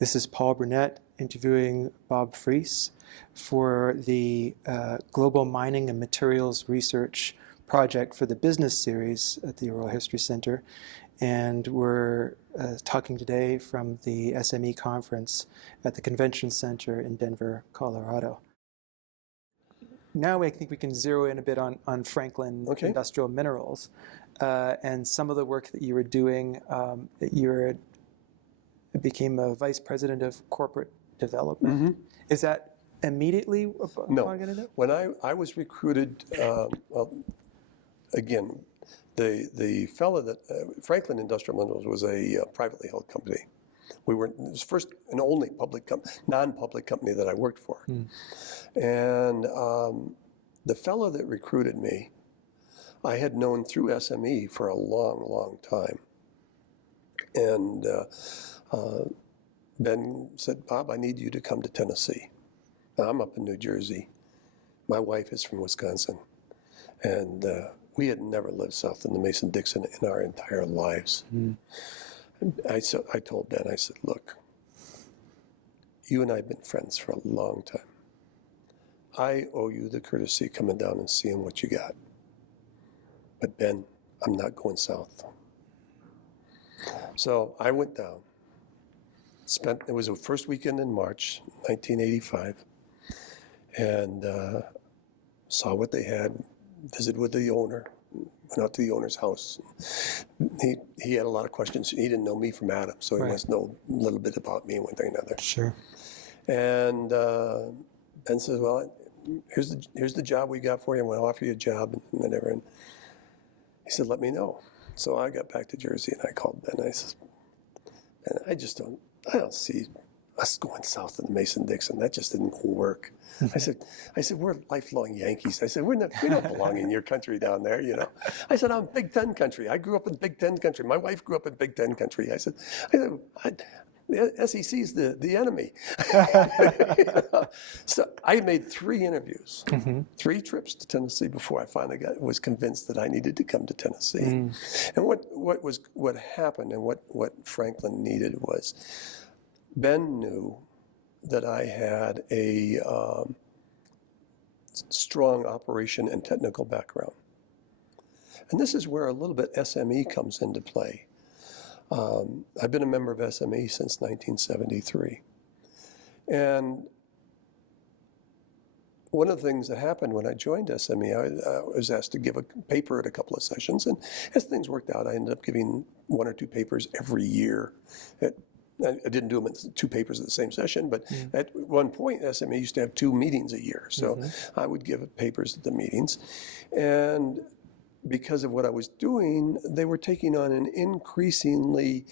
This is Paul Burnett interviewing Bob Freas for the Global Mining and Materials Research Project for the Business Series at the Oral History Center. And we're talking today from the SME conference at the Convention Center in Denver, Colorado. Now I think we can zero in a bit on Franklin Industrial Minerals and some of the work that you were doing. You became a vice president of corporate development. Mm-hmm. Is that immediately upon getting it? When I was recruited, well, again, the fellow that Franklin Industrial Minerals was a privately held company. It was the first and only non-public company that I worked for. And the fellow that recruited me, I had known through SME for a long, long time. And Ben said, "Bob, I need you to come to Tennessee." Now, I'm up in New Jersey. My wife is from Wisconsin. And we had never lived south in the Mason-Dixon in our entire lives. I told Ben, I said, "Look, you and I have been friends for a long time. I owe you the courtesy of coming down and seeing what you got. But Ben, I'm not going south." So I went down. It was the first weekend in March, 1985, and saw what they had, visited with the owner, went out to the owner's house. He had a lot of questions. He didn't know me from Adam, so he wants to know a little bit about me and one thing or another. Sure. And Ben says, "Well, here's the job we got for you. I'm going to offer you a job and whatever." And he said, "Let me know." So I got back to Jersey and I called Ben. And I said, "Ben, I don't see us going south of the Mason-Dixon. That just didn't work." I said, "We're lifelong Yankees." I said, we don't belong in your country down there, you know. I said, "I'm Big Ten country. I grew up in Big Ten country. My wife grew up in Big Ten country." I said, the SEC's the enemy. So I made 3 interviews, 3 trips to Tennessee before I finally was convinced that I needed to come to Tennessee. And what happened and what Franklin needed was, Ben knew that I had a strong operation and technical background. And this is where a little bit SME comes into play. I've been a member of SME since 1973. And one of the things that happened when I joined SME, I was asked to give a paper at a couple of sessions. And as things worked out, I ended up giving 1 or 2 papers every year. I didn't do them in 2 papers at the same session, but at one point, SME used to have 2 meetings a year. So I would give papers at the meetings. And because of what I was doing, they were taking on an increasingly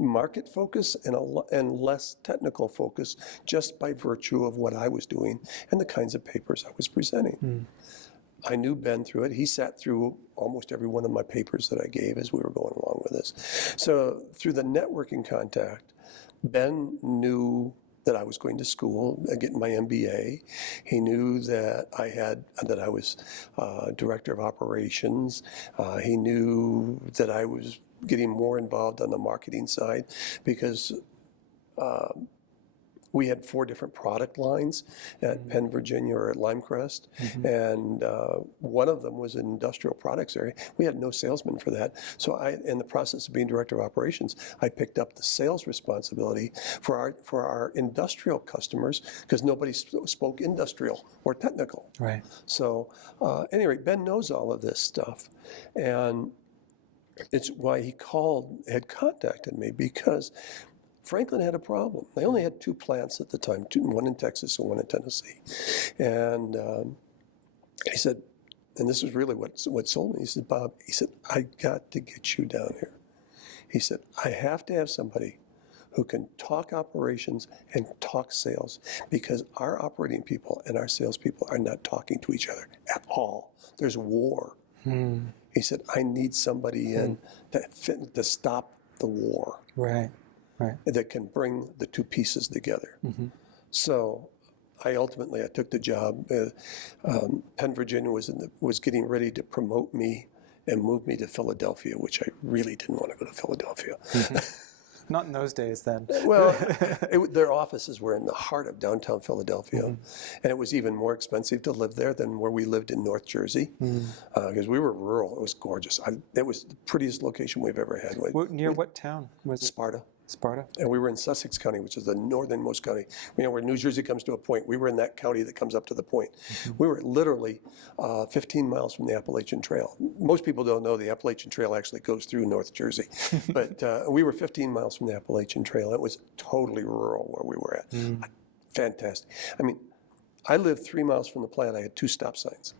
market focus and less technical focus just by virtue of what I was doing and the kinds of papers I was presenting. I knew Ben through it. He sat through almost every one of my papers that I gave as we were going along with this. So through the networking contact, Ben knew that I was going to school, getting my MBA. He knew that I was director of operations. He knew that I was getting more involved on the marketing side because we had 4 different product lines at Penn, Virginia, or at Limecrest, and one of them was an industrial products area. We had no salesman for that. So in the process of being director of operations, I picked up the sales responsibility for our industrial customers because nobody spoke industrial or technical. Right. So anyway, Ben knows all of this stuff, and it's why he had contacted me, because Franklin had a problem. They only had 2 plants at the time, 2, one in Texas and one in Tennessee. And he said, and this is really what sold me. He said, "Bob," he said, "I got to get you down here." He said, "I have to have somebody who can talk operations and talk sales, because our operating people and our salespeople are not talking to each other at all. There's war." He said, "I need somebody in to stop the war." Right. That can bring the 2 pieces together. So I took the job. Penn, Virginia was getting ready to promote me and move me to Philadelphia, which I really didn't want to go to Philadelphia. Not in those days then. Well, their offices were in the heart of downtown Philadelphia, and it was even more expensive to live there than where we lived in North Jersey, because we were rural. It was gorgeous. It was the prettiest location we've ever had. Near what town was it? Sparta. Sparta? And we were in Sussex County, which is the northernmost county. Where New Jersey comes to a point, we were in that county that comes up to the point. We were literally 15 miles from the Appalachian Trail. Most people don't know the Appalachian Trail actually goes through North Jersey. But we were 15 miles from the Appalachian Trail. It was totally rural where we were at. Fantastic. I mean, I lived 3 miles from the plant. I had 2 stop signs.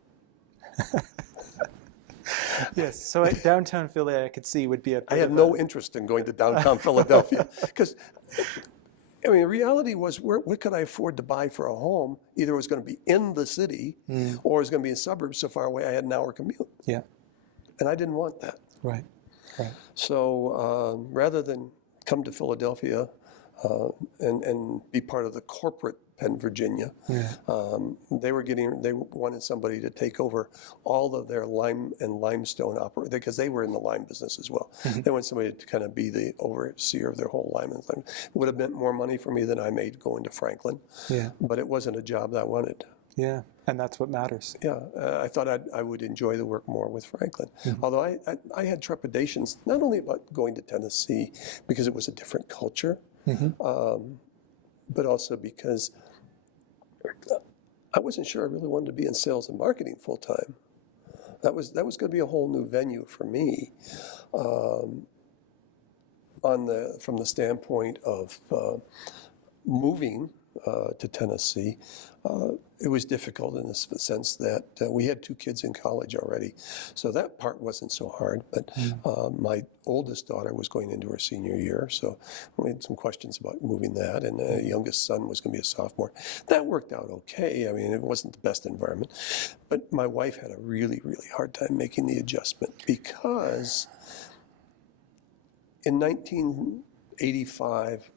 Yes, so at downtown Philly, I could see would be I had no interest in going to downtown Philadelphia because, I mean, the reality was, what could I afford to buy for a home? Either it was going to be in the city or it was going to be in suburbs so far away I had an hour commute. Yeah. And I didn't want that. Right. So rather than come to Philadelphia and be part of the corporate Penn, Virginia, they wanted somebody to take over all of their lime and limestone operation, because they were in the lime business as well. They wanted somebody to kind of be the overseer of their whole lime and lime. It would have meant more money for me than I made going to Franklin, but it wasn't a job that I wanted. Yeah, and that's what matters. Yeah, I thought I would enjoy the work more with Franklin. Although I had trepidations, not only about going to Tennessee because it was a different culture, but also because I wasn't sure I really wanted to be in sales and marketing full time. That was going to be a whole new venue for me, from the standpoint of moving to Tennessee. It was difficult in the sense that we had 2 kids in college already, so that part wasn't so hard. But my oldest daughter was going into her senior year, so we had some questions about moving that, and the youngest son was going to be a sophomore. That worked out okay. I mean, it wasn't the best environment, but my wife had a really, really hard time making the adjustment because in 1985,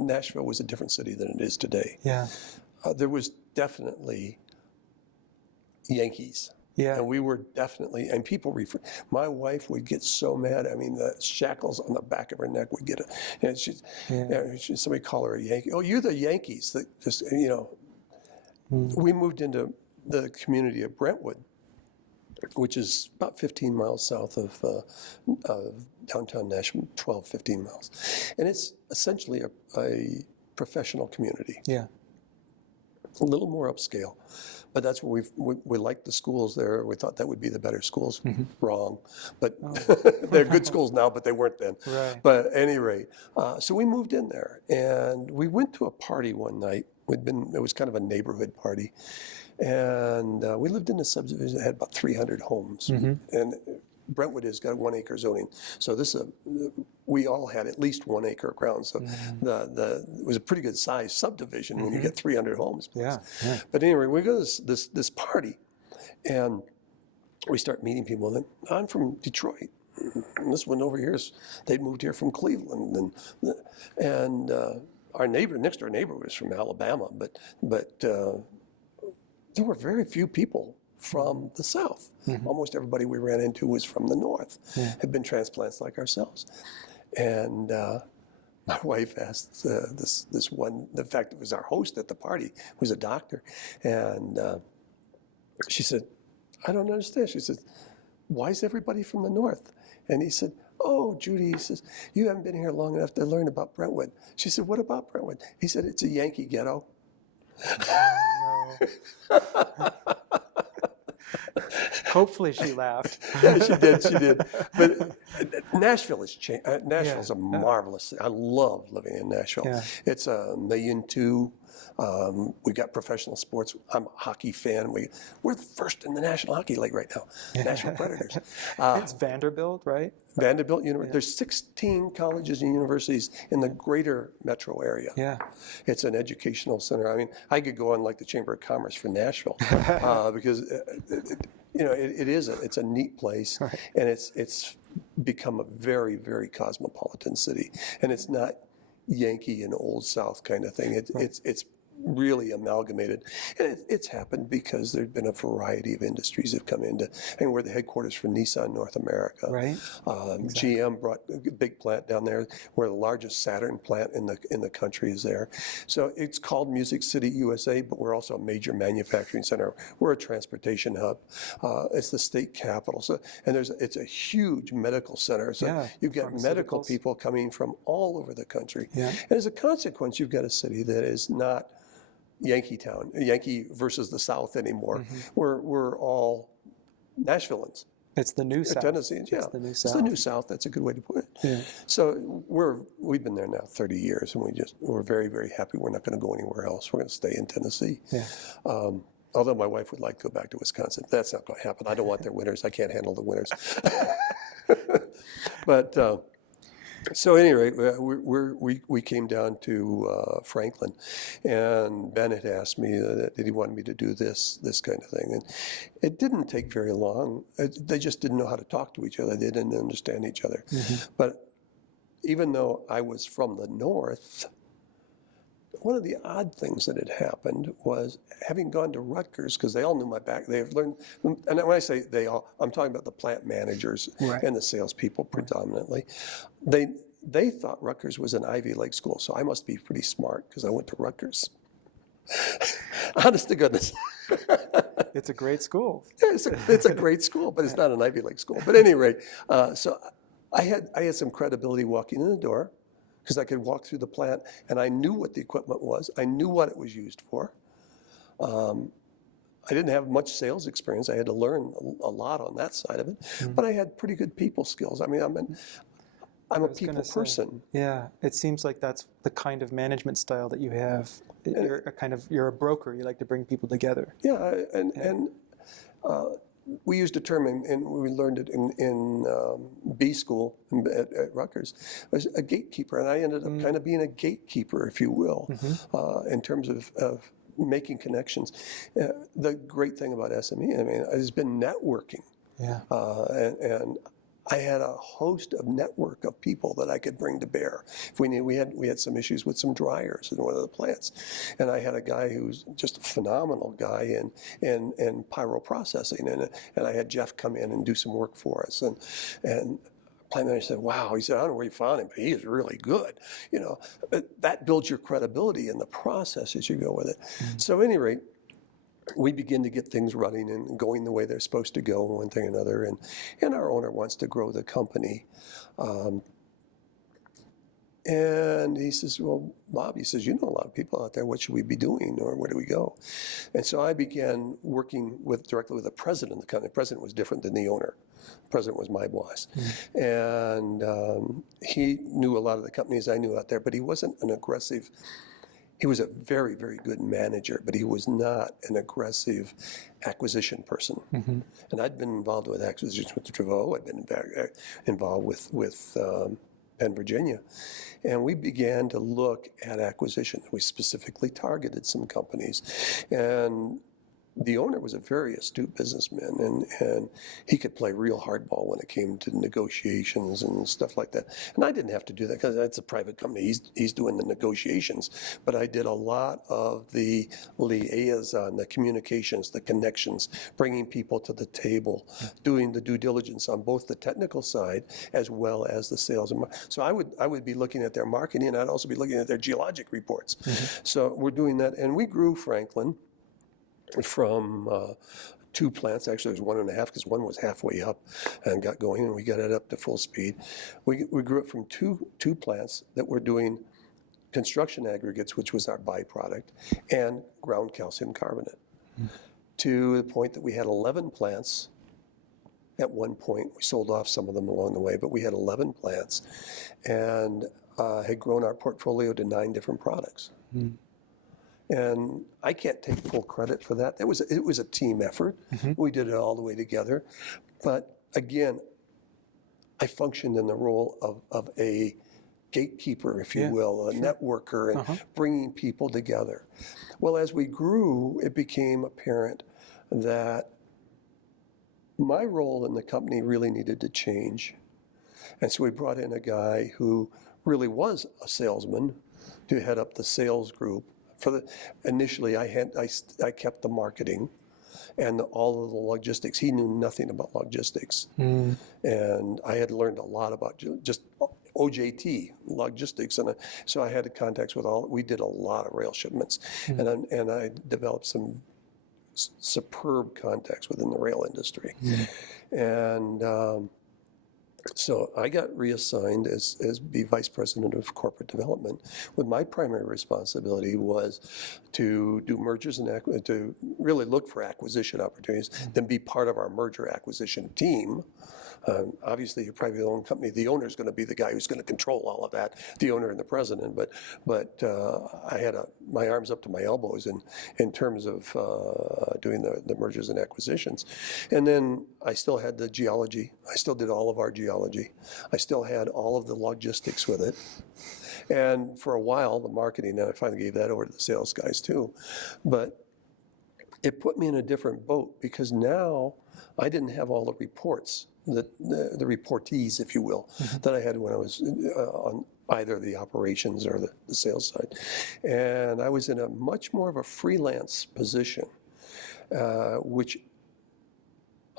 Nashville was a different city than it is today. Yeah. There was definitely Yankees. Yeah. And we were definitely, and people my wife would get so mad. I mean, the shackles on the back of her neck would get and somebody call her a Yankee. Oh, you're the Yankees. That just, We moved into the community of Brentwood, which is about 15 miles south of downtown Nashville, 12, 15 miles. And it's essentially a professional community. Yeah. A little more upscale. But that's where we liked the schools there. We thought that would be the better schools. Wrong. But they're good schools now, but they weren't then. Right. But at any rate, so we moved in there. And we went to a party one night. It was kind of a neighborhood party. And we lived in a subdivision that had about 300 homes. And Brentwood has got 1 acre zoning. So we all had at least 1 acre of ground. So it was a pretty good sized subdivision when you get 300 homes. Yeah. But anyway, we go to this party, and we start meeting people. And I'm from Detroit. And this one over here they'd moved here from Cleveland. And our next door neighbor was from Alabama. But there were very few people from the South. Almost everybody we ran into was from the North, had been transplants like ourselves. And my wife asked this one, in fact, it was our host at the party, was a doctor. And she said, I don't understand. She said, why is everybody from the North? And he said, oh, Judy, he says, you haven't been here long enough to learn about Brentwood. She said, what about Brentwood? He said, it's a Yankee ghetto. Hopefully she laughed. Yeah, she did. But Nashville is Nashville's a marvelous city. I love living in Nashville. Yeah. It's $1.2 million. We got professional sports. I'm a hockey fan. We're the first in the National Hockey League right now, Nashville Predators. It's Vanderbilt, right? Vanderbilt University. There's 16 colleges and universities in the greater metro area. Yeah. It's an educational center. I mean, I could go on like the Chamber of Commerce for Nashville because it's a neat place, right. And it's become a very, very cosmopolitan city, and it's not Yankee and Old South kind of thing. It's really amalgamated. And it's happened because there's been a variety of industries that have come into, and we're the headquarters for Nissan North America. Right. Exactly. GM brought a big plant down there. We're the largest Saturn plant in the country is there. So it's called Music City, USA, but we're also a major manufacturing center. We're a transportation hub. It's the state capital. So, and it's a huge medical center. So Yeah, you've got medical pharmaceuticals. people coming from all over the country. Yeah. And as a consequence, you've got a city that is not Yankee Town, Yankee versus the South anymore. We're all Nashvilleans. It's the new South. Tennesseans, yeah. It's the new It's South. the new South. That's a good way to put it. Yeah. So we've been there now 30 years, and we're very, very happy. We're not going to go anywhere else. We're going to stay in Tennessee. Yeah. Although my wife would like to go back to Wisconsin. That's not going to happen. I don't want their winters. I can't handle the winters. But so anyway, we came down to Franklin, and Bennett asked me that he wanted me to do this kind of thing, and it didn't take very long. They just didn't know how to talk to each other. They didn't understand each other. But even though I was from the north, one of the odd things that had happened was having gone to Rutgers, because they all knew my back. They've learned, and when I say they all, I'm talking about the plant managers and the salespeople predominantly. They thought Rutgers was an Ivy League school, so I must be pretty smart because I went to Rutgers. Honest to goodness. It's a great school. It's a great school, but it's not an Ivy League school. But anyway, so I had some credibility walking in the door, because I could walk through the plant and I knew what the equipment was. I knew what it was used for. I didn't have much sales experience. I had to learn a lot on that side of it, but I had pretty good people skills. I mean, I'm a people person. Yeah, it seems like that's the kind of management style that you have. You're a broker. You like to bring people together. Yeah, and we used a term, and we learned it in B school at Rutgers, as a gatekeeper, and I ended up kind of being a gatekeeper, if you will, in terms of making connections. The great thing about SME, I mean, has been networking. Yeah. And I had a host of network of people that I could bring to bear. If we had some issues with some dryers in one of the plants, and I had a guy who's just a phenomenal guy in pyro processing, and I had Jeff come in and do some work for us, and plant manager said, "Wow," he said, "I don't know where you found him, but he is really good." You know, but that builds your credibility in the process as you go with it. So at any rate, we begin to get things running and going the way they're supposed to go, one thing or another, and our owner wants to grow the company. And he says, "Well, Bob," he says, "you know a lot of people out there. What should we be doing, or where do we go?" And so I began working directly with the president of the company. The president was different than the owner. The president was my boss. And he knew a lot of the companies I knew out there, but he wasn't an aggressive. He was a very, very good manager, but he was not an aggressive acquisition person. And I'd been involved with acquisitions with Trevaux. I'd been involved with Penn, Virginia. And we began to look at acquisition. We specifically targeted some companies. And the owner was a very astute businessman, and he could play real hardball when it came to negotiations and stuff like that. And I didn't have to do that because that's a private company. He's doing the negotiations. But I did a lot of the liaison, the communications, the connections, bringing people to the table, doing the due diligence on both the technical side as well as the sales. So I would be looking at their marketing, and I'd also be looking at their geologic reports. So we're doing that, and we grew Franklin from 2 plants. Actually, there was 1.5 because one was halfway up and got going, and we got it up to full speed. We grew it from two plants that were doing construction aggregates, which was our byproduct, and ground calcium carbonate, to the point that we had 11 plants. At one point, we sold off some of them along the way, but we had 11 plants, and had grown our portfolio to 9 different products. And I can't take full credit for that. It was a team effort. We did it all the way together. But again, I functioned in the role of a gatekeeper, if you will, a networker, and bringing people together. Well, as we grew, it became apparent that my role in the company really needed to change. And so we brought in a guy who really was a salesman to head up the sales group initially I kept the marketing and all of the logistics. He knew nothing about logistics. And I had learned a lot about just OJT logistics, and so I had contacts with we did a lot of rail shipments, and I developed some superb contacts within the rail industry. And so I got reassigned as be vice president of corporate development, with my primary responsibility was to do mergers and to really look for acquisition opportunities, then be part of our merger acquisition team. Obviously, a privately owned company, the owner is going to be the guy who's going to control all of that, the owner and the president. But I had my arms up to my elbows in terms of doing the mergers and acquisitions. And then I still had the geology. I still did all of our geology. I still had all of the logistics with it. And for a while, the marketing, and I finally gave that over to the sales guys too. But it put me in a different boat, because now I didn't have all the reports, the reportees, if you will, that I had when I was on either the operations or the sales side. And I was in a much more of a freelance position, which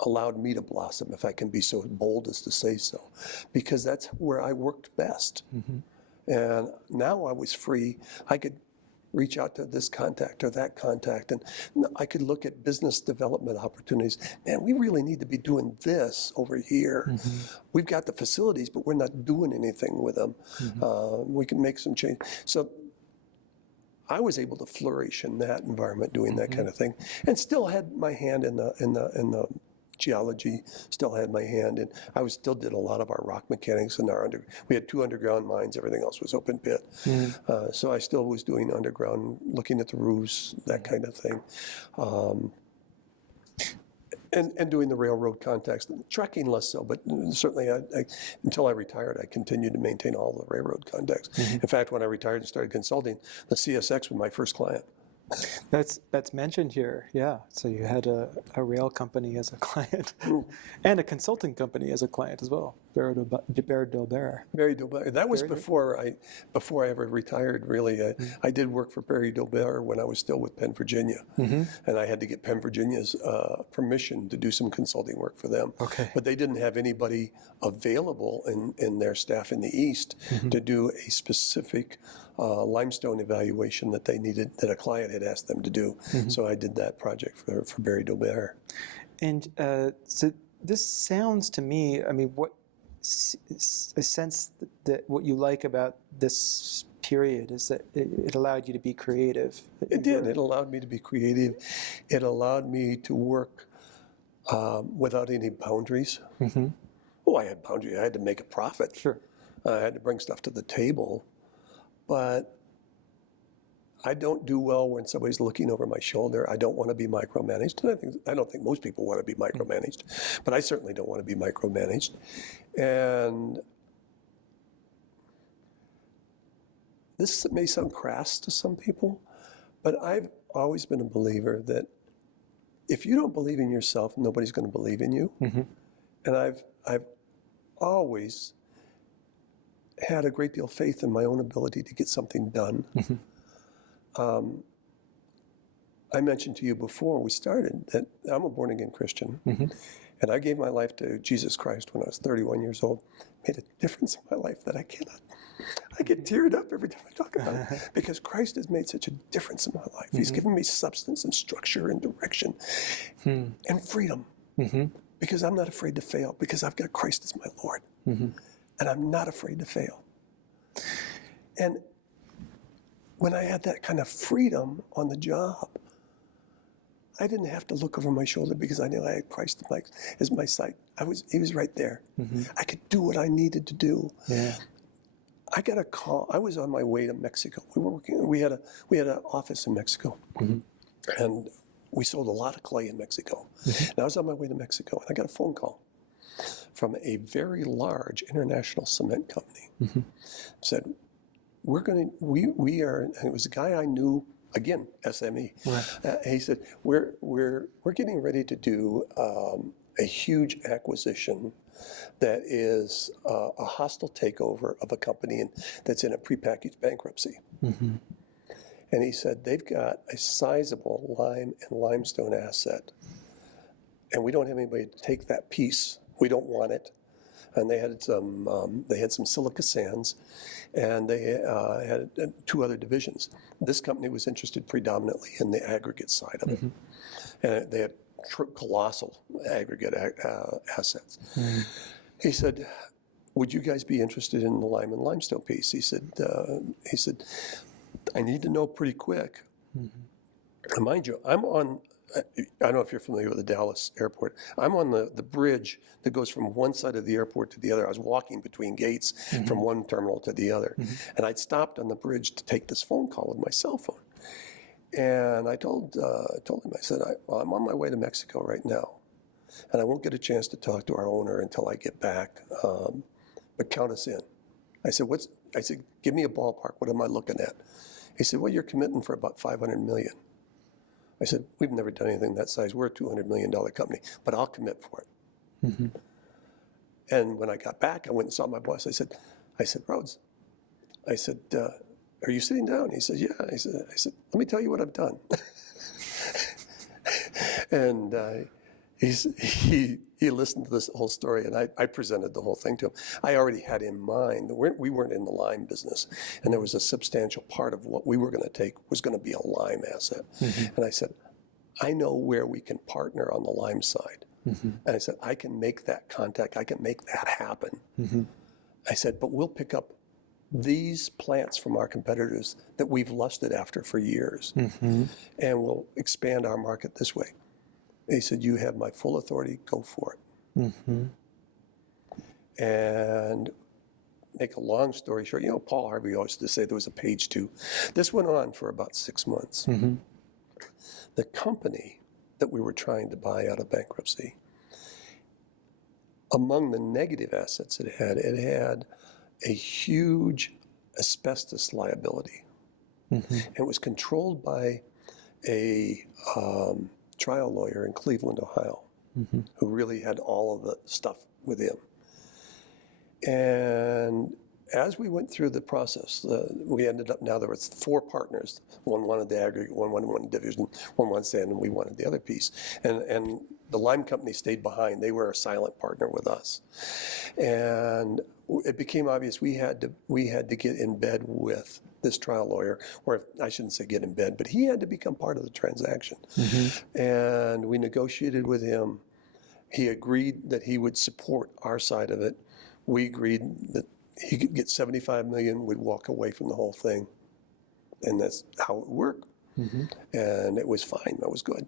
allowed me to blossom, if I can be so bold as to say so, because that's where I worked best. And now I was free. I could reach out to this contact or that contact, and I could look at business development opportunities. Man, we really need to be doing this over here. We've got the facilities, but we're not doing anything with them. We can make some change. So I was able to flourish in that environment, doing that kind of thing, and still had my hand in the geology, still had my hand, and I still did a lot of our rock mechanics and we had 2 underground mines, everything else was open pit. So I still was doing underground, looking at the roofs, that kind of thing. And doing the railroad contacts, trucking less so, but certainly until I retired, I continued to maintain all the railroad contacts. In fact, when I retired and started consulting, the CSX was my first client. That's mentioned here, yeah. So you had a rail company as a client, and a consulting company as a client as well, Barry Dolbear. Barry Dolbear. That was before I ever retired, really. I did work for Barry Dolbear when I was still with Penn, Virginia. And I had to get Penn, Virginia's permission to do some consulting work for them. But they didn't have anybody available in their staff in the East to do a specific limestone evaluation that they needed, that a client had asked them to do. So I did that project for Barry Dolbear. And so this sounds to me, I mean, what a sense that what you like about this period is that it allowed you to be creative. It did. It allowed me to be creative. It allowed me to work without any boundaries. Oh, I had boundaries. I had to make a profit. I had to bring stuff to the table. But I don't do well when somebody's looking over my shoulder. I don't want to be micromanaged. And I don't think most people want to be micromanaged, but I certainly don't want to be micromanaged. And this may sound crass to some people, but I've always been a believer that if you don't believe in yourself, nobody's going to believe in you. And I've always had a great deal of faith in my own ability to get something done. I mentioned to you before we started that I'm a born-again Christian, and I gave my life to Jesus Christ when I was 31 years old. Made a difference in my life that I get teared up every time I talk about it, because Christ has made such a difference in my life. He's given me substance and structure and direction and freedom, because I'm not afraid to fail, because I've got Christ as my Lord. And I'm not afraid to fail. And when I had that kind of freedom on the job, I didn't have to look over my shoulder, because I knew I had Christ as my sight. He was right there. I could do what I needed to do. I got a call. I was on my way to Mexico. We had an office in Mexico, and we sold a lot of clay in Mexico. And I was on my way to Mexico, and I got a phone call from a very large international cement company. Said, we are, and it was a guy I knew, again, SME. He said, we're getting ready to do a huge acquisition that is a hostile takeover of a company that's in a prepackaged bankruptcy. And he said, they've got a sizable lime and limestone asset, and we don't have anybody to take that piece. We don't want it. And they had some silica sands, and they had 2 other divisions. This company was interested predominantly in the aggregate side of it. And they had colossal aggregate assets. He said, would you guys be interested in the lime and limestone piece? He said, I need to know pretty quick. And mind you, I'm on, I don't know if you're familiar with the Dallas airport. I'm on the bridge that goes from one side of the airport to the other. I was walking between gates from one terminal to the other. And I'd stopped on the bridge to take this phone call with my cell phone. And I told him, I said, I'm on my way to Mexico right now. And I won't get a chance to talk to our owner until I get back. But count us in. I said, give me a ballpark. What am I looking at? He said, well, you're committing for about $500 million. I said, we've never done anything that size. We're a $200 million company, but I'll commit for it. And when I got back, I went and saw my boss. I said, Rhodes, I said, are you sitting down? He said, yeah. I said, let me tell you what I've done. And he listened to this whole story, and I presented the whole thing to him. I already had in mind that we weren't in the lime business, and there was a substantial part of what we were going to take was going to be a lime asset. And I said, I know where we can partner on the lime side. And I said, I can make that contact. I can make that happen. I said, but we'll pick up these plants from our competitors that we've lusted after for years, and we'll expand our market this way. He said, you have my full authority, go for it. And make a long story short, Paul Harvey always used to say there was a page 2. This went on for about 6 months. The company that we were trying to buy out of bankruptcy, among the negative assets it had a huge asbestos liability. It was controlled by a trial lawyer in Cleveland, Ohio, who really had all of the stuff with him. And as we went through the process, we ended up, now there was 4 partners. One wanted the aggregate, one wanted one division, one wanted sand, and we wanted the other piece. And the lime company stayed behind. They were a silent partner with us. And it became obvious we had to get in bed with this trial lawyer, or I shouldn't say get in bed, but he had to become part of the transaction. And we negotiated with him. He agreed that he would support our side of it. We agreed that he could get $75 million, we'd walk away from the whole thing. And that's how it worked. And it was fine, that was good.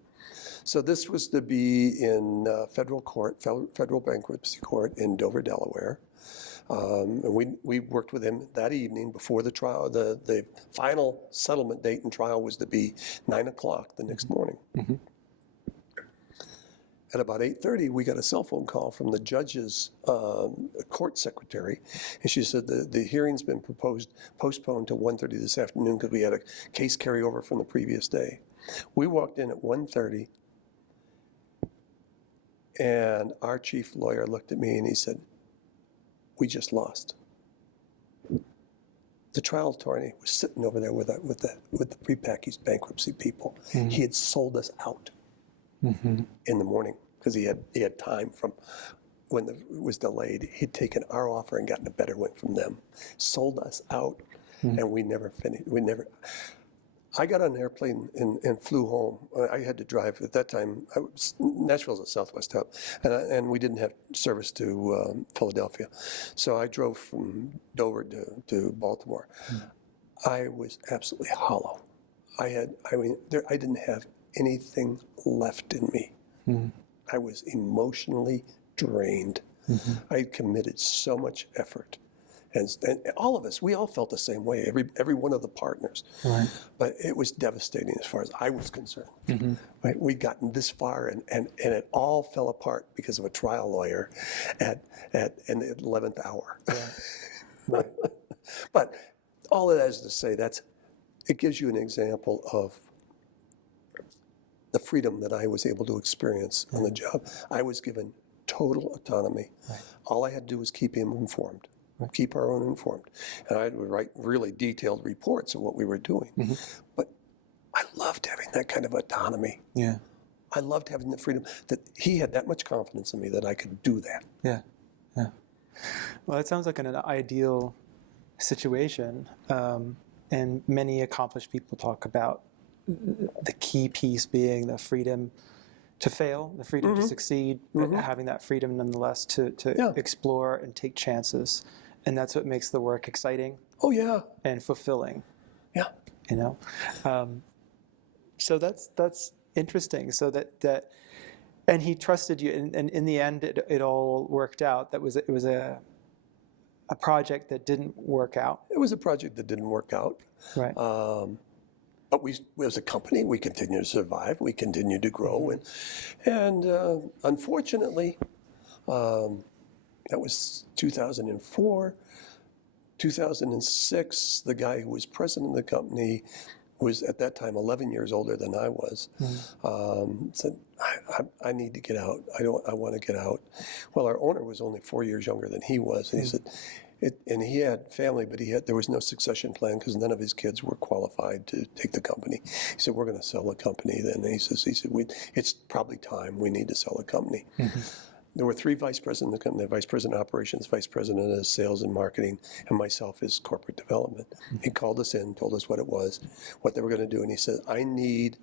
So this was to be in federal bankruptcy court in Dover, Delaware. And we worked with him that evening before the trial. The final settlement date and trial was to be 9 o'clock the next morning. At about 8:30, we got a cell phone call from the judge's court secretary, and she said the hearing's been postponed to 1:30 this afternoon because we had a case carryover from the previous day. We walked in at 1:30, and our chief lawyer looked at me and he said, we just lost. The trial attorney was sitting over there with the prepackaged bankruptcy people. He had sold us out in the morning because he had time from when it was delayed. He'd taken our offer and gotten a better one from them. Sold us out, and we never finished. I got on an airplane and flew home. I had to drive at that time. Nashville's a Southwest hub, and we didn't have service to Philadelphia, so I drove from Dover to Baltimore. I was absolutely hollow. I didn't have anything left in me. I was emotionally drained. I had committed so much effort. And all of us, we all felt the same way, every one of the partners. But it was devastating as far as I was concerned. Right? We'd gotten this far, and it all fell apart because of a trial lawyer at the 11th hour. But all of that is to say, it gives you an example of the freedom that I was able to experience on the job. I was given total autonomy. All I had to do was keep him informed. Keep our own informed. And I would write really detailed reports of what we were doing. But that kind of autonomy. Yeah. I loved having the freedom that he had that much confidence in me that I could do that. Yeah. Yeah. Well, it sounds like an ideal situation. And many accomplished people talk about the key piece being the freedom to fail, the freedom to succeed, but having that freedom nonetheless to explore and take chances. And that's what makes the work exciting. Oh, yeah. And fulfilling. Yeah. You know? So that's interesting. So that and he trusted you, and in the end, it all worked out. It was a project that didn't work out. It was a project that didn't work out. Right. But we, as a company, we continued to survive. We continued to grow, and unfortunately, that was 2004. 2006, the guy who was president of the company was at that time 11 years older than I was. Said, I need to get out. I want to get out. Well, our owner was only 4 years younger than he was, and he said, and he had family, but there was no succession plan because none of his kids were qualified to take the company. He said, we're going to sell the company then. And he said, it's probably time we need to sell the company. There were 3 vice presidents of the company: the vice president of operations, vice president of sales and marketing, and myself as corporate development. He called us in, told us what it was, what they were going to do, and he said, I need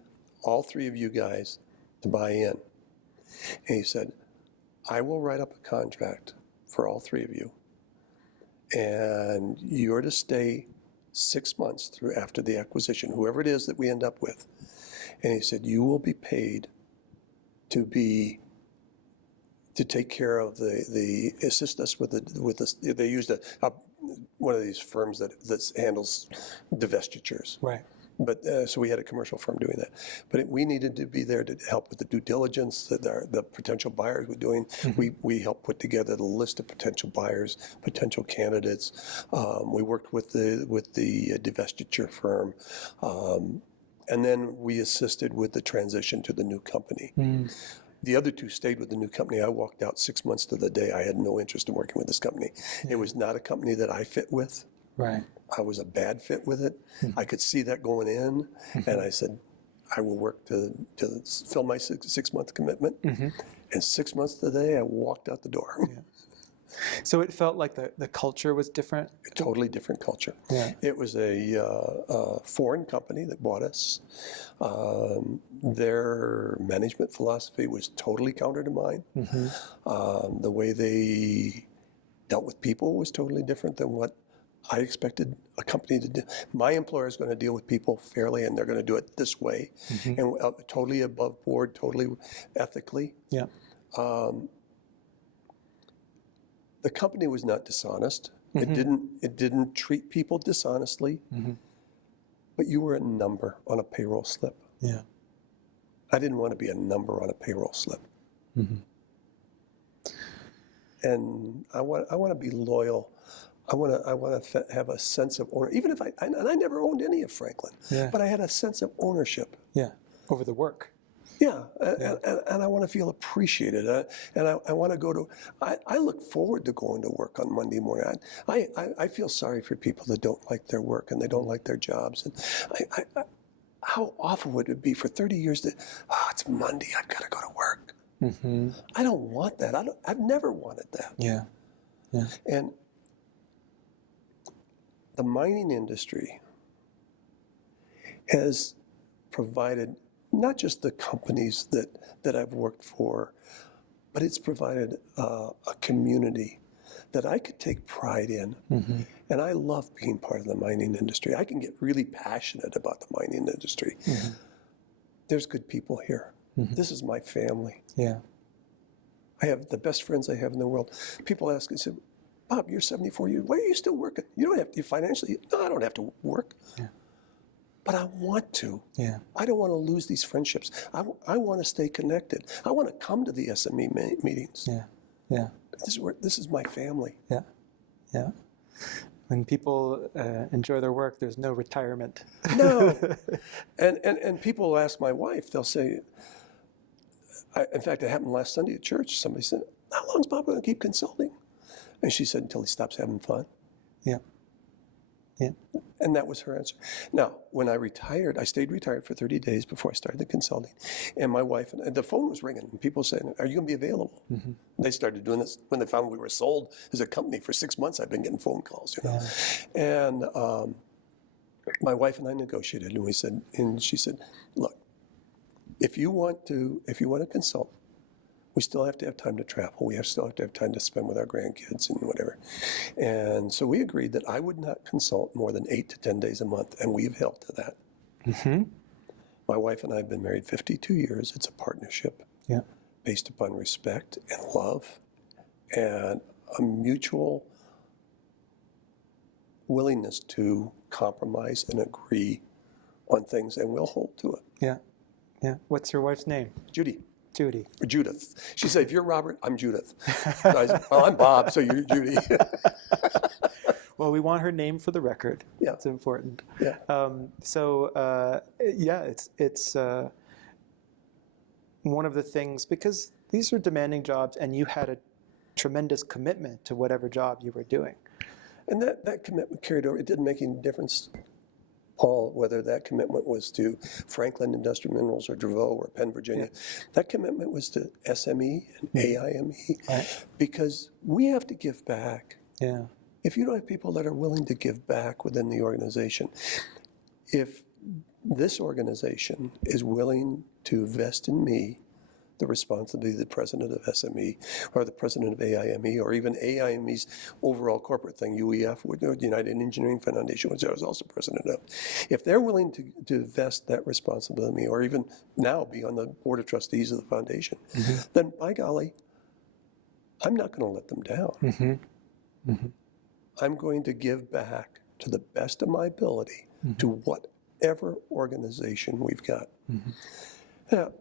all 3 of you guys to buy in. And he said, I will write up a contract for all 3 of you, and you're to stay 6 months through after the acquisition, whoever it is that we end up with. And he said, you will be paid to take care of assist us with they used one of these firms that handles divestitures. Right. But so we had a commercial firm doing that. But we needed to be there to help with the due diligence that the potential buyers were doing. We helped put together the list of potential buyers, potential candidates. We worked with the divestiture firm. And then we assisted with the transition to the new company. The other 2 stayed with the new company. I walked out 6 months to the day. I had no interest in working with this company. It was not a company that I fit with. Right. I was a bad fit with it. I could see that going in, and I said, I will work to fill my 6-month commitment. And 6 months to the day, I walked out the door. Yeah. So it felt like the culture was different? A totally different culture. Yeah. It was a foreign company that bought us. Their management philosophy was totally counter to mine. The way they dealt with people was totally different than what I expected a company to do. My employer is going to deal with people fairly, and they're going to do it this way, and totally above board, totally ethically. Yeah. The company was not dishonest. It didn't treat people dishonestly. But you were a number on a payroll slip. Yeah. I didn't want to be a number on a payroll slip. And I want to be loyal. I want to have a sense of ownership. Even if I never owned any of Franklin, but I had a sense of ownership. Yeah. Over the work. Yeah, and I want to feel appreciated, and I want to go to. I look forward to going to work on Monday morning. I feel sorry for people that don't like their work and they don't like their jobs. And how awful would it be for 30 years that it's Monday, I've got to go to work. I don't want that. I've never wanted that. Yeah, yeah. And the mining industry has provided not just the companies that I've worked for, but it's provided a community that I could take pride in. And I love being part of the mining industry. I can get really passionate about the mining industry. There's good people here. This is my family. Yeah. I have the best friends I have in the world. People ask me, say, Bob, you're 74 years, why are you still working? You don't have to financially. No, I don't have to work. Yeah. But I want to. Yeah. I don't want to lose these friendships. I want to stay connected. I want to come to the SME meetings. Yeah. Yeah. This is my family. Yeah. Yeah. When people enjoy their work, there's no retirement. No. And people ask my wife, they'll say, in fact, it happened last Sunday at church. Somebody said, how long is Bob going to keep consulting? And she said, until he stops having fun. Yeah. Yeah. And that was her answer. Now, when I retired, I stayed retired for 30 days before I started the consulting. And my wife, and the phone was ringing, and people saying, are you going to be available? They started doing this when they found we were sold as a company. For 6 months, I've been getting phone calls, you know. Yeah. And my wife and I negotiated, and she said, look, if you want to consult, we still have to have time to travel. We still have to have time to spend with our grandkids and whatever. And so we agreed that I would not consult more than 8 to 10 days a month, and we've held to that. Mm-hmm. My wife and I have been married 52 years. It's a partnership based upon respect and love and a mutual willingness to compromise and agree on things, and we'll hold to it. Yeah. Yeah. What's your wife's name? Judy. Judy. Or Judith. She said, if you're Robert, I'm Judith. So I said, well, I'm Bob, so you're Judy. Well, we want her name for the record. Yeah. It's important. Yeah. It's one of the things, because these are demanding jobs, and you had a tremendous commitment to whatever job you were doing. And that commitment carried over. It didn't make any difference, Paul, whether that commitment was to Franklin Industrial Minerals or DeVoe or Penn, Virginia. That commitment was to SME and AIME, because we have to give back. Yeah. If you don't have people that are willing to give back within the organization, if this organization is willing to vest in me the responsibility of the president of SME or the president of AIME or even AIME's overall corporate thing, UEF, the United Engineering Foundation, which I was also president of, if they're willing to vest that responsibility in me or even now be on the board of trustees of the foundation, then by golly, I'm not going to let them down. I'm going to give back to the best of my ability to whatever organization we've got. Now,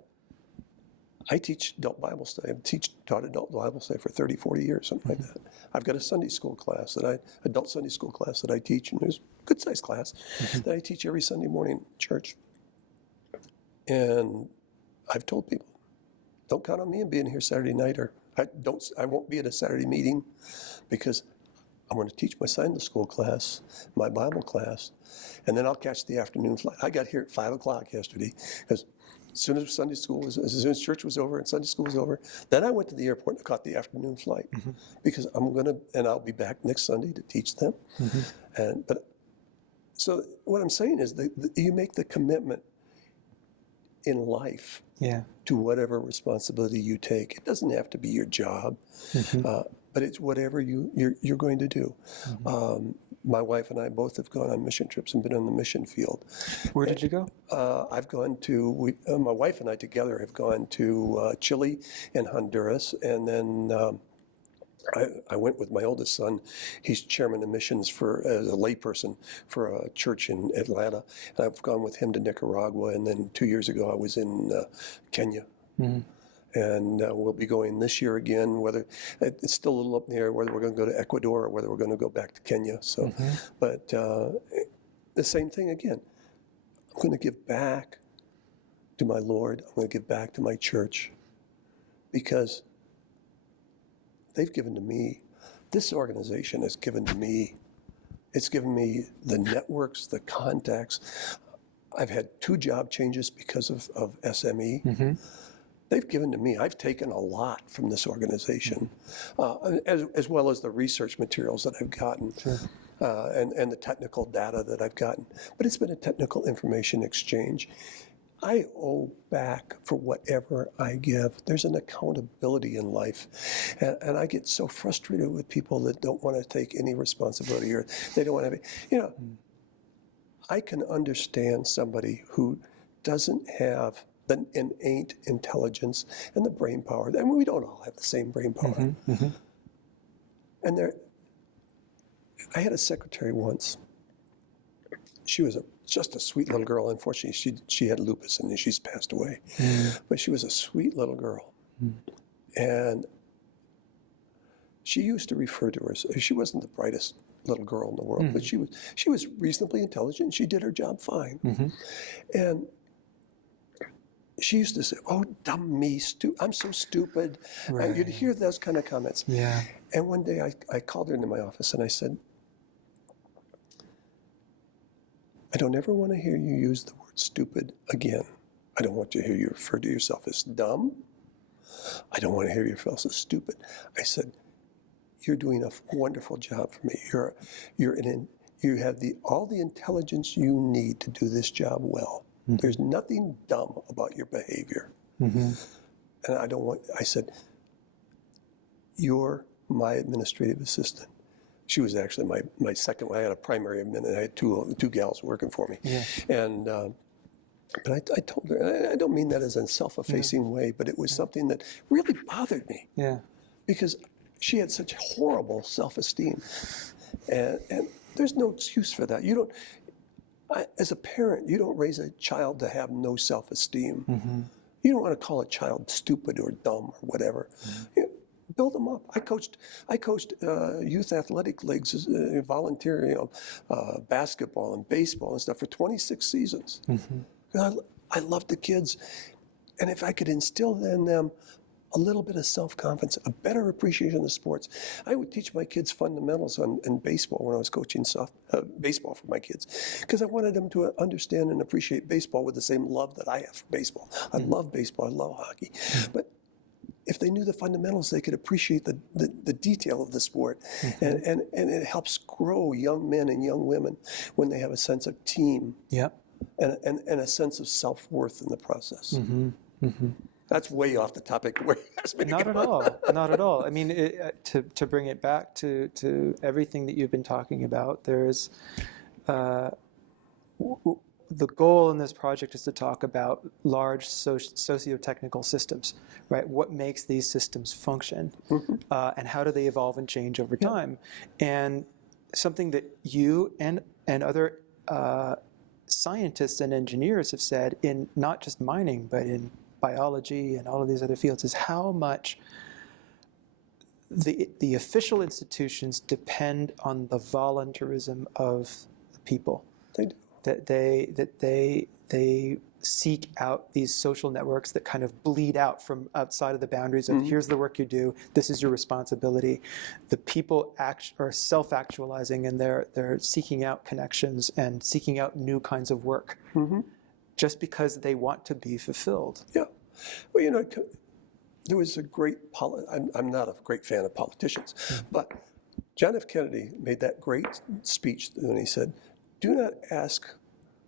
I teach adult Bible study. I've taught adult Bible study for 30, 40 years, something like that. I've got a Sunday school class adult Sunday school class that I teach, and there's a good-sized class that I teach every Sunday morning in church. And I've told people, don't count on me being here Saturday night, or I won't be at a Saturday meeting, because I'm going to teach my Sunday school class, my Bible class, and then I'll catch the afternoon flight. I got here at 5 o'clock yesterday, because as soon as church was over and Sunday school was over, then I went to the airport and caught the afternoon flight, because I'll be back next Sunday to teach them. So what I'm saying is that you make the commitment in life to whatever responsibility you take. It doesn't have to be your job, but it's whatever you're going to do. My wife and I both have gone on mission trips and been on the mission field. Where did you go? I've gone to, my wife and I together have gone to Chile and Honduras, and then I went with my oldest son. He's chairman of missions as a layperson for a church in Atlanta. And I've gone with him to Nicaragua, and then 2 years ago I was in Kenya. And we'll be going this year again, whether it's still a little up in the air whether we're going to go to Ecuador or whether we're going to go back to Kenya. So, but the same thing again. I'm going to give back to my Lord. I'm going to give back to my church, because they've given to me. This organization has given to me. It's given me the networks, the contacts. I've had 2 job changes because of SME. They've given to me. I've taken a lot from this organization, as well as the research materials that I've gotten, and the technical data that I've gotten. But it's been a technical information exchange. I owe back for whatever I give. There's an accountability in life. And I get so frustrated with people that don't want to take any responsibility, or they don't want to I can understand somebody who doesn't have the innate intelligence and the brain power. I mean, we don't all have the same brain power. And I had a secretary once. She was just a sweet little girl. Unfortunately, she had lupus, and she's passed away. But she was a sweet little girl. And she used to refer to her, she wasn't the brightest little girl in the world, but she was reasonably intelligent. She did her job fine. And she used to say, "Oh, dumb me, I'm so stupid." And you'd hear those kind of comments. And one day I called her into my office and I said, I don't ever want to hear you use the word stupid again. I don't want to hear you refer to yourself as dumb. I don't want to hear yourself as stupid. I said, you're doing a wonderful job for me. You have all the intelligence you need to do this job well. Mm-hmm. There's nothing dumb about your behavior. Mm-hmm. And I said, you're my administrative assistant. She was actually my second one. I had a primary admin, I had two gals working for me. Yeah. And but I told her, I don't mean that as a self-effacing way, but it was something that really bothered me. Yeah. Because she had such horrible self-esteem. And there's no excuse for that. As a parent, you don't raise a child to have no self-esteem. Mm-hmm. You don't want to call a child stupid or dumb or whatever. Mm-hmm. Build them up. I coached youth athletic leagues, volunteer, basketball and baseball and stuff for 26 seasons. Mm-hmm. I loved the kids, and if I could instill in them a little bit of self-confidence, a better appreciation of sports, I would teach my kids fundamentals in baseball when I was coaching baseball for my kids, because I wanted them to understand and appreciate baseball with the same love that I have for baseball. I love baseball. I love hockey, but if they knew the fundamentals, they could appreciate the detail of the sport. Mm-hmm. And it helps grow young men and young women when they have a sense of team. Yep. And a sense of self-worth in the process. Mm-hmm. Mm-hmm. That's way off the topic where you asked me to Not at all. Not at all. I mean, to bring it back to everything that you've been talking about, there's the goal in this project is to talk about large socio-technical systems, right? What makes these systems function, mm-hmm. And how do they evolve and change over time? And something that you and other scientists and engineers have said in not just mining, but in biology and all of these other fields, is how much the official institutions depend on the voluntarism of the people. They do. That they seek out these social networks that kind of bleed out from outside of the boundaries of, mm-hmm. here's the work you do, this is your responsibility. The people are self-actualizing, and they're seeking out connections and seeking out new kinds of work, mm-hmm. just because they want to be fulfilled. Yeah. Well, there was a great, I'm not a great fan of politicians, mm-hmm. but John F. Kennedy made that great speech when he said, do not ask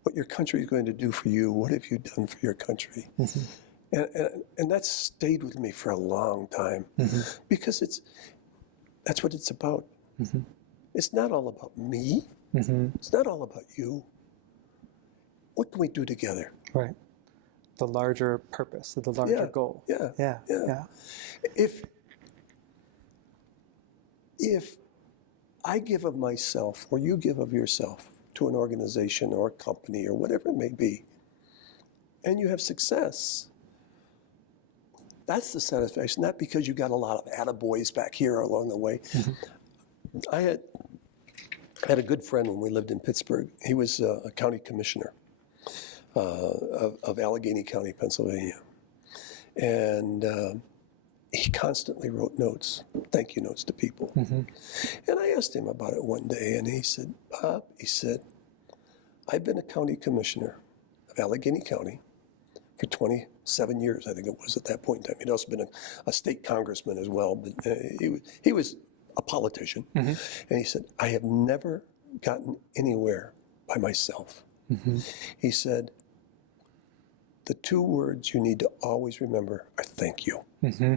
what your country is going to do for you. What have you done for your country? Mm-hmm. And that stayed with me for a long time, mm-hmm. because that's what it's about. Mm-hmm. It's not all about me. Mm-hmm. It's not all about you. What can we do together? Right. The larger purpose, the larger goal. Yeah. If I give of myself, or you give of yourself, to an organization or a company or whatever it may be, and you have success, that's the satisfaction, not because you got a lot of attaboys back here along the way. Mm-hmm. I had a good friend when we lived in Pittsburgh. He was a county commissioner of Allegheny County, Pennsylvania. And he constantly wrote notes, thank you notes to people. Mm-hmm. And I asked him about it one day, and he said, Bob, I've been a county commissioner of Allegheny County for 27 years, I think it was at that point in time. He'd also been a state congressman as well, but he was a politician. Mm-hmm. And he said, I have never gotten anywhere by myself. Mm-hmm. He said, the two words you need to always remember are thank you. Mm-hmm.